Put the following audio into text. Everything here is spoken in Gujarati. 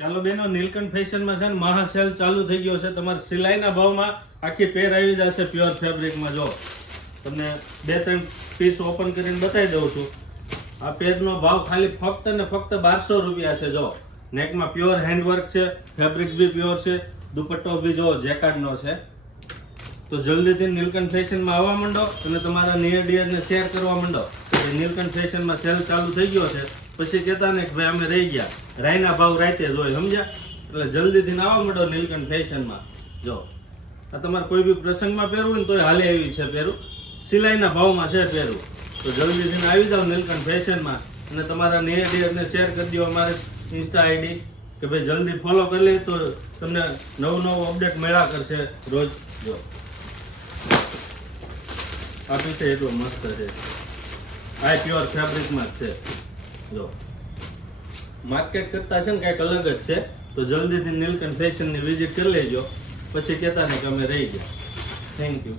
ચાલો બેનો, નીલકંઠ ફેશનમાં છે ને મહા સેલ ચાલુ થઈ ગયો છે. તમારે સિલાઈના ભાવમાં આખી પેર આવી જશે પ્યોર ફેબ્રિકમાં. જો તમને 2-3 પીસ ઓપન કરીને બતાવી દઉં છું. આ પેરનો ભાવ ખાલી ફક્ત ને ફક્ત 1200 રૂપિયા છે. જો નેકમાં પ્યોર હેન્ડવર્ક છે, ફેબ્રિક બી પ્યોર છે, દુપટ્ટો બી જો જેકાર્ડનો છે. તો જલ્દીથી નીલકંઠ ફેશનમાં આવવા માંડો અને તમારા નિયર ડિયરને શેર કરવા માંડો કે નીલકંઠ ફેશનમાં સેલ ચાલુ થઈ ગયો છે. પછી કહેતા ને કે ભાઈ અમે રહી ગયા, રાયના ભાવ રાતે જોઈ, સમજ્યા? એટલે જલ્દીથી આવવા માંડો નીલકંઠ ફેશનમાં. જો આ તમારે કોઈ બી પ્રસંગમાં પહેરવું ને તોય હાલે એવી છે પહેરું, સિલાઈના ભાવમાં છે પહેરું. તો જલ્દીથી આવી જાઓ નીલકંઠ ફેશનમાં અને તમારા નિયર ડિયરને શેર કરી દો અમારે ઇન્સ્ટા આઈડી કે ભાઈ જલ્દી ફોલો કરી લે તો તમને નવું અપડેટ મળ્યા કરશે રોજ. જો આ પીછે એટલો મસ્ત છે, આ પ્યોર ફેબ્રિકમાં જ છે. જો માર્કેટ કરતા છે ને કંઈક અલગ જ છે. તો જલ્દીથી નીલકંઠ ફેશનની વિઝિટ કરી લેજો. પછી કહેતા ને કે અમે રહી ગયા. Thank you.